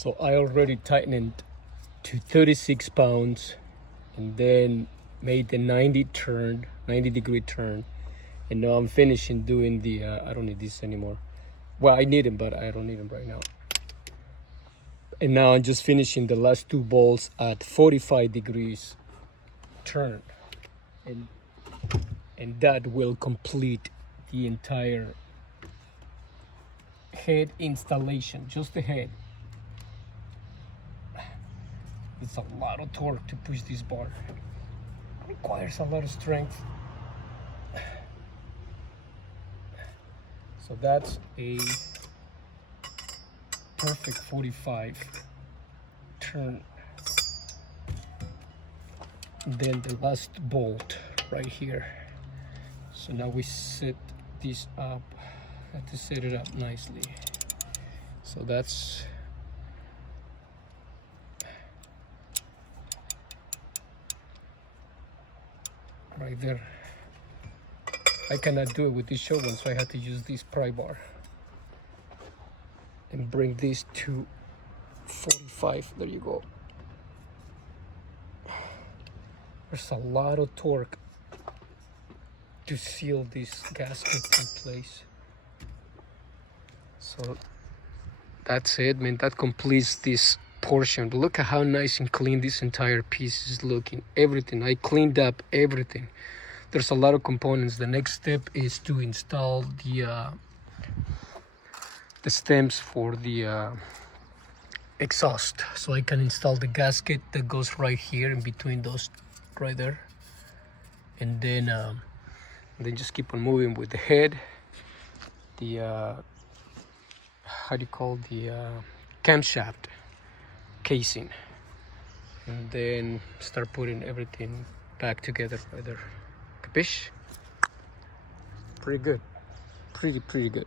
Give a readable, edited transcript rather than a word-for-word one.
So I already tightened to 36 pounds and then made the 90-degree turn. And now I'm finishing doing the, I don't need this anymore. Well, I need them, but I don't need them right now. And now I'm just finishing the last 2 balls at 45 degrees turn. And that will complete the entire head installation, just the head. It's a lot of torque to push this bar. It requires a lot of strength. So that's a perfect 45 turn. Then the last bolt right here. So now we set this up. I have to set it up nicely. So that's right there. I cannot do it with this short one, so I had to use this pry bar and bring this to 45. There you go. There's a lot of torque to seal this gasket in place. So that's it, man. That completes this portion. But look at how nice and clean this entire piece is looking. Everything, I cleaned up everything. There's a lot of components. The next step is to install the stems for the exhaust, so I can install the gasket that goes right here in between those right there, and then just keep on moving with the head, the how do you call the camshaft casing, and then start putting everything back together right there. Capiche? Pretty good. Pretty good.